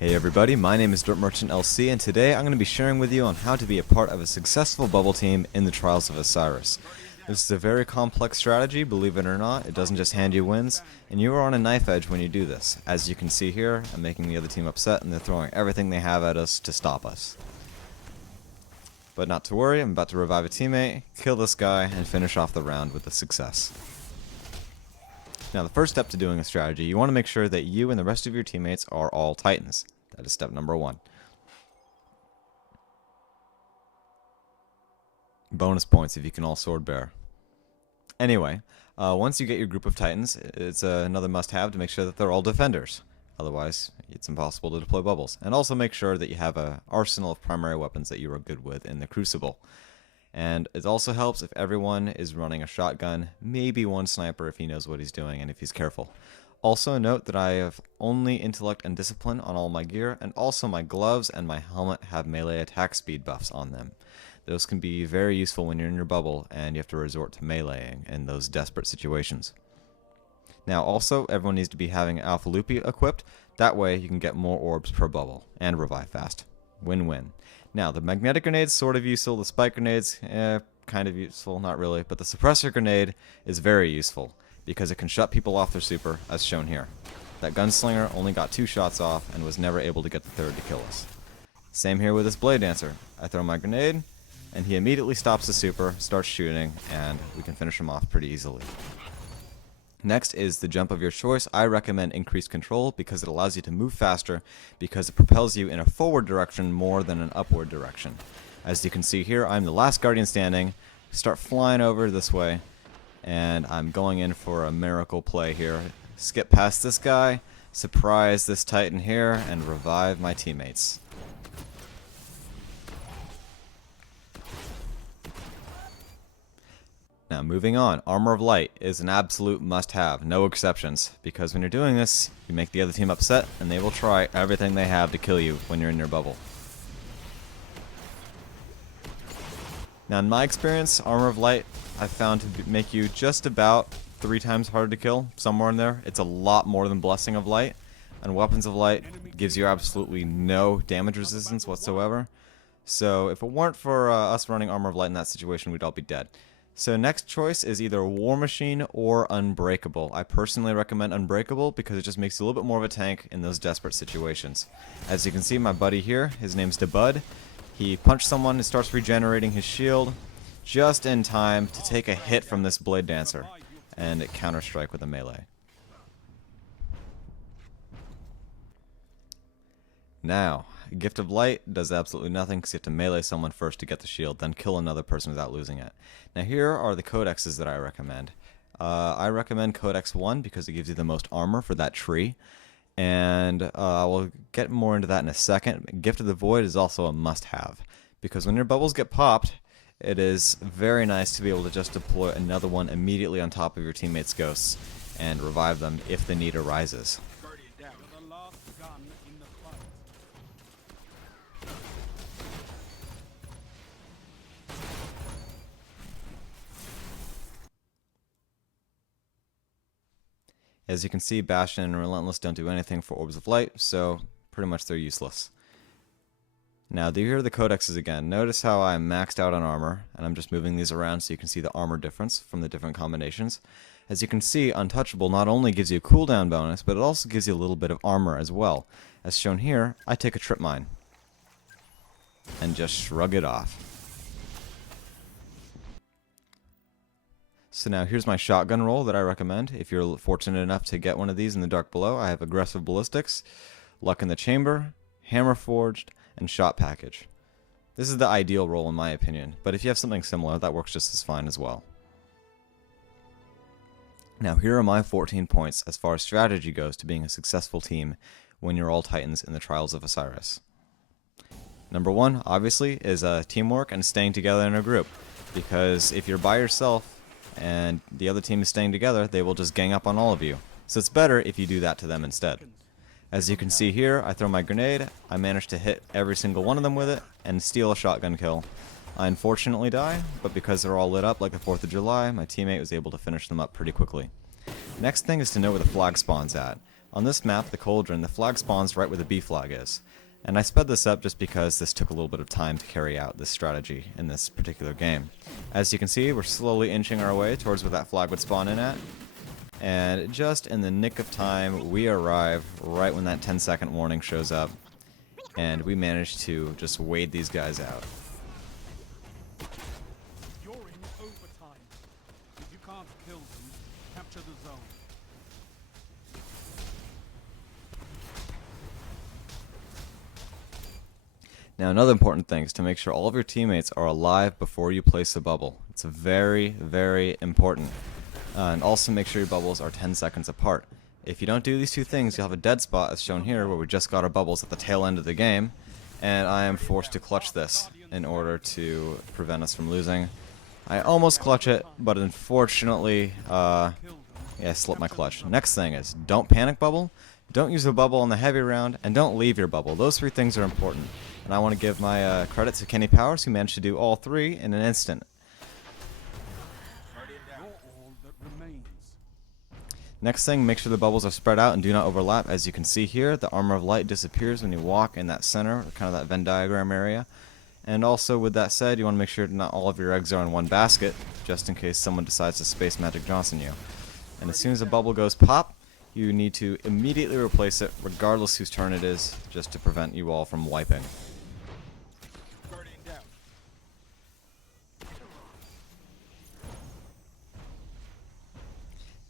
Hey everybody, my name is Dirt Merchant LC, and today I'm going to be sharing with you on how to be a part of a successful bubble team in the Trials of Osiris. This is a very complex strategy, believe it or not. It doesn't just hand you wins, and you are on a knife edge when you do this. As you can see here, I'm making the other team upset, and they're throwing everything they have at us to stop us. But not to worry, I'm about to revive a teammate, kill this guy, and finish off the round with a success. Now, the first step to doing a strategy, you want to make sure that you and the rest of your teammates are all Titans. That is step number 1. Bonus points if you can all sword bear. Anyway, once you get your group of Titans, it's another must-have to make sure that they're all defenders. Otherwise, it's impossible to deploy bubbles. And also make sure that you have an arsenal of primary weapons that you are good with in the Crucible. And it also helps if everyone is running a shotgun, maybe one sniper if he knows what he's doing and if he's careful. Also note that I have only intellect and discipline on all my gear, and also my gloves and my helmet have melee attack speed buffs on them. Those can be very useful when you're in your bubble and you have to resort to meleeing in those desperate situations. Now also, everyone needs to be having Alpha Loopy equipped, that way you can get more orbs per bubble, and revive fast. Win-win. Now, the magnetic grenade's sort of useful, the spike grenade's kind of useful, not really, but the suppressor grenade is very useful, because it can shut people off their super, as shown here. That gunslinger only got 2 shots off, and was never able to get the 3rd to kill us. Same here with this blade dancer. I throw my grenade, and he immediately stops the super, starts shooting, and we can finish him off pretty easily. Next is the jump of your choice. I recommend increased control because it allows you to move faster because it propels you in a forward direction more than an upward direction. As you can see here, I'm the last guardian standing. Start flying over this way, and I'm going in for a miracle play here. Skip past this guy, surprise this Titan here, and revive my teammates. Now moving on, Armor of Light is an absolute must-have, no exceptions, because when you're doing this, you make the other team upset, and they will try everything they have to kill you when you're in your bubble. Now in my experience, Armor of Light I've found to make you just about 3 times harder to kill, somewhere in there. It's a lot more than Blessing of Light, and Weapons of Light gives you absolutely no damage resistance whatsoever. So if it weren't for us running Armor of Light in that situation, we'd all be dead. So next choice is either War Machine or Unbreakable. I personally recommend Unbreakable because it just makes you a little bit more of a tank in those desperate situations. As you can see, my buddy here, his name's Debud. He punched someone and starts regenerating his shield just in time to take a hit from this Blade Dancer and counter-strike with a melee. Now, Gift of Light does absolutely nothing because you have to melee someone first to get the shield, then kill another person without losing it. Now here are the codexes that I recommend. I recommend Codex 1 because it gives you the most armor for that tree, and we'll get more into that in a second. Gift of the Void is also a must-have because when your bubbles get popped, it is very nice to be able to just deploy another one immediately on top of your teammates' ghosts and revive them if the need arises. As you can see, Bastion and Relentless don't do anything for Orbs of Light, so pretty much they're useless. Now, here are the codexes again. Notice how I'm maxed out on armor, and I'm just moving these around so you can see the armor difference from the different combinations. As you can see, Untouchable not only gives you a cooldown bonus, but it also gives you a little bit of armor as well. As shown here, I take a Trip Mine and just shrug it off. So now here's my shotgun roll that I recommend. If you're fortunate enough to get one of these in the dark below, I have Aggressive Ballistics, Luck in the Chamber, Hammer Forged, and Shot Package. This is the ideal roll in my opinion, but if you have something similar, that works just as fine as well. Now here are my 14 points as far as strategy goes to being a successful team when you're all Titans in the Trials of Osiris. Number 1, obviously, is teamwork and staying together in a group, because if you're by yourself, and the other team is staying together, they will just gang up on all of you. So it's better if you do that to them instead. As you can see here, I throw my grenade, I manage to hit every single one of them with it, and steal a shotgun kill. I unfortunately die, but because they're all lit up like the 4th of July, my teammate was able to finish them up pretty quickly. Next thing is to know where the flag spawn's at. On this map, the Cauldron, the flag spawns right where the B flag is. And I sped this up just because this took a little bit of time to carry out this strategy in this particular game. As you can see, we're slowly inching our way towards where that flag would spawn in at. And just in the nick of time, we arrive right when that 10-second warning shows up. And we manage to just wade these guys out. You're in overtime. If you can't kill them, capture the zone. Now, another important thing is to make sure all of your teammates are alive before you place a bubble. It's very, very important. And also make sure your bubbles are 10 seconds apart. If you don't do these two things, you'll have a dead spot as shown here where we just got our bubbles at the tail end of the game. And I am forced to clutch this in order to prevent us from losing. I almost clutch it, but unfortunately, yeah, I slipped my clutch. Next thing is, don't panic bubble, don't use a bubble on the heavy round, and don't leave your bubble. Those three things are important. And I want to give my credit to Kenny Powers, who managed to do all three in an instant. Next thing, make sure the bubbles are spread out and do not overlap. As you can see here, the armor of light disappears when you walk in that center, kind of that Venn diagram area. And also, with that said, you want to make sure not all of your eggs are in one basket, just in case someone decides to Space Magic Johnson you. And as soon as a bubble goes pop, you need to immediately replace it, regardless whose turn it is, just to prevent you all from wiping.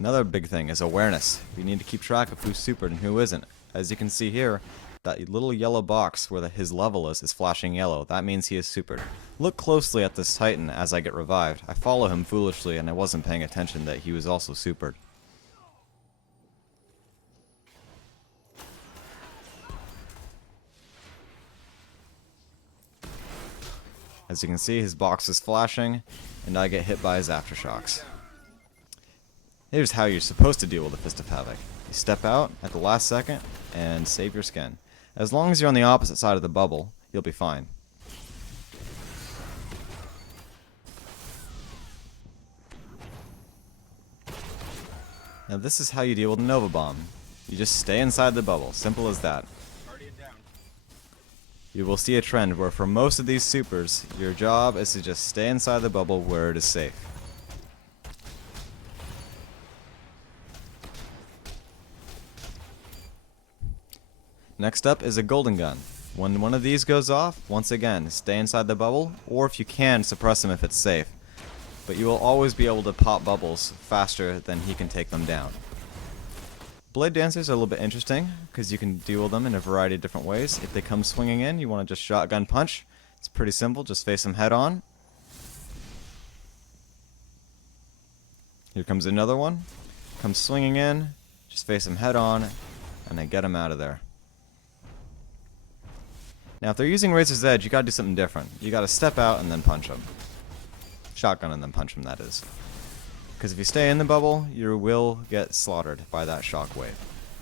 Another big thing is awareness. You need to keep track of who's supered and who isn't. As you can see here, that little yellow box where his level is flashing yellow. That means he is supered. Look closely at this Titan as I get revived. I follow him foolishly and I wasn't paying attention that he was also supered. As you can see, his box is flashing and I get hit by his aftershocks. Here's how you're supposed to deal with a Fist of Havoc. You step out at the last second and save your skin. As long as you're on the opposite side of the bubble, you'll be fine. Now this is how you deal with a Nova Bomb. You just stay inside the bubble, simple as that. You will see a trend where for most of these supers, your job is to just stay inside the bubble where it is safe. Next up is a golden gun. When one of these goes off, once again, stay inside the bubble, or if you can, suppress him if it's safe. But you will always be able to pop bubbles faster than he can take them down. Blade dancers are a little bit interesting, because you can deal with them in a variety of different ways. If they come swinging in, you want to just shotgun punch. It's pretty simple, just face them head on. Here comes another one. Comes swinging in, just face them head on, and then get them out of there. Now, if they're using Razor's Edge, you gotta do something different. You gotta step out and then punch them. Shotgun and then punch them, that is. Because if you stay in the bubble, you will get slaughtered by that shockwave.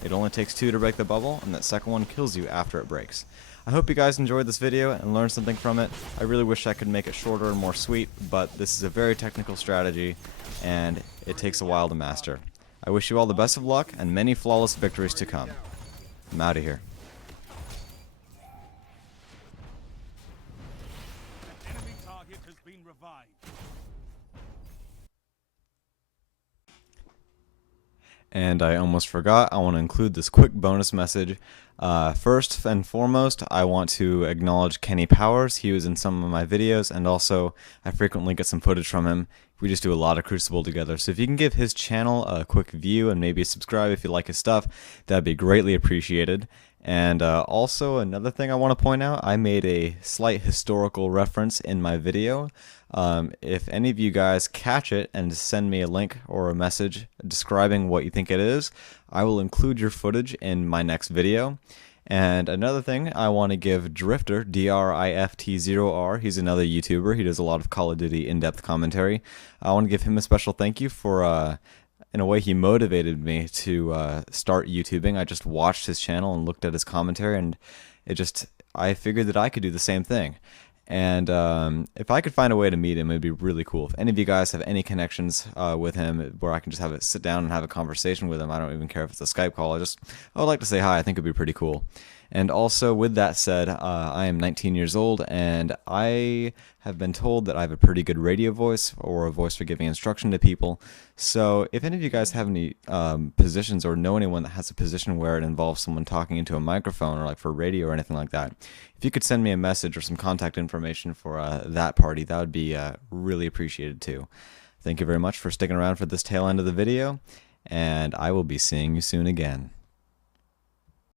It only takes 2 to break the bubble, and that second one kills you after it breaks. I hope you guys enjoyed this video and learned something from it. I really wish I could make it shorter and more sweet, but this is a very technical strategy, and it takes a while to master. I wish you all the best of luck and many flawless victories to come. I'm out of here. Enemy target has been revived. And I almost forgot, I want to include this quick bonus message. First and foremost, I want to acknowledge Kenny Powers. He was in some of my videos, and also I frequently get some footage from him. We just do a lot of Crucible together. So if you can give his channel a quick view and maybe subscribe if you like his stuff, that'd be greatly appreciated. And also another thing I want to point out, I made a slight historical reference in my video. If any of you guys catch it and send me a link or a message describing what you think it is, I will include your footage in my next video. And another thing, I want to give Drifter, D-R-I-F-T-0-R, he's another YouTuber, he does a lot of Call of Duty in-depth commentary. I want to give him a special thank you for, in a way, he motivated me to start YouTubing. I just watched his channel and looked at his commentary, and I figured that I could do the same thing. And if I could find a way to meet him, it'd be really cool. If any of you guys have any connections with him where I can just sit down and have a conversation with him, I don't even care if it's a Skype call. I would like to say hi. I think it'd be pretty cool. And also, with that said, I am 19 years old, and I have been told that I have a pretty good radio voice, or a voice for giving instruction to people. So if any of you guys have any positions, or know anyone that has a position where it involves someone talking into a microphone, or like for radio or anything like that, if you could send me a message or some contact information for that party, that would be really appreciated too. Thank you very much for sticking around for this tail end of the video, and I will be seeing you soon again.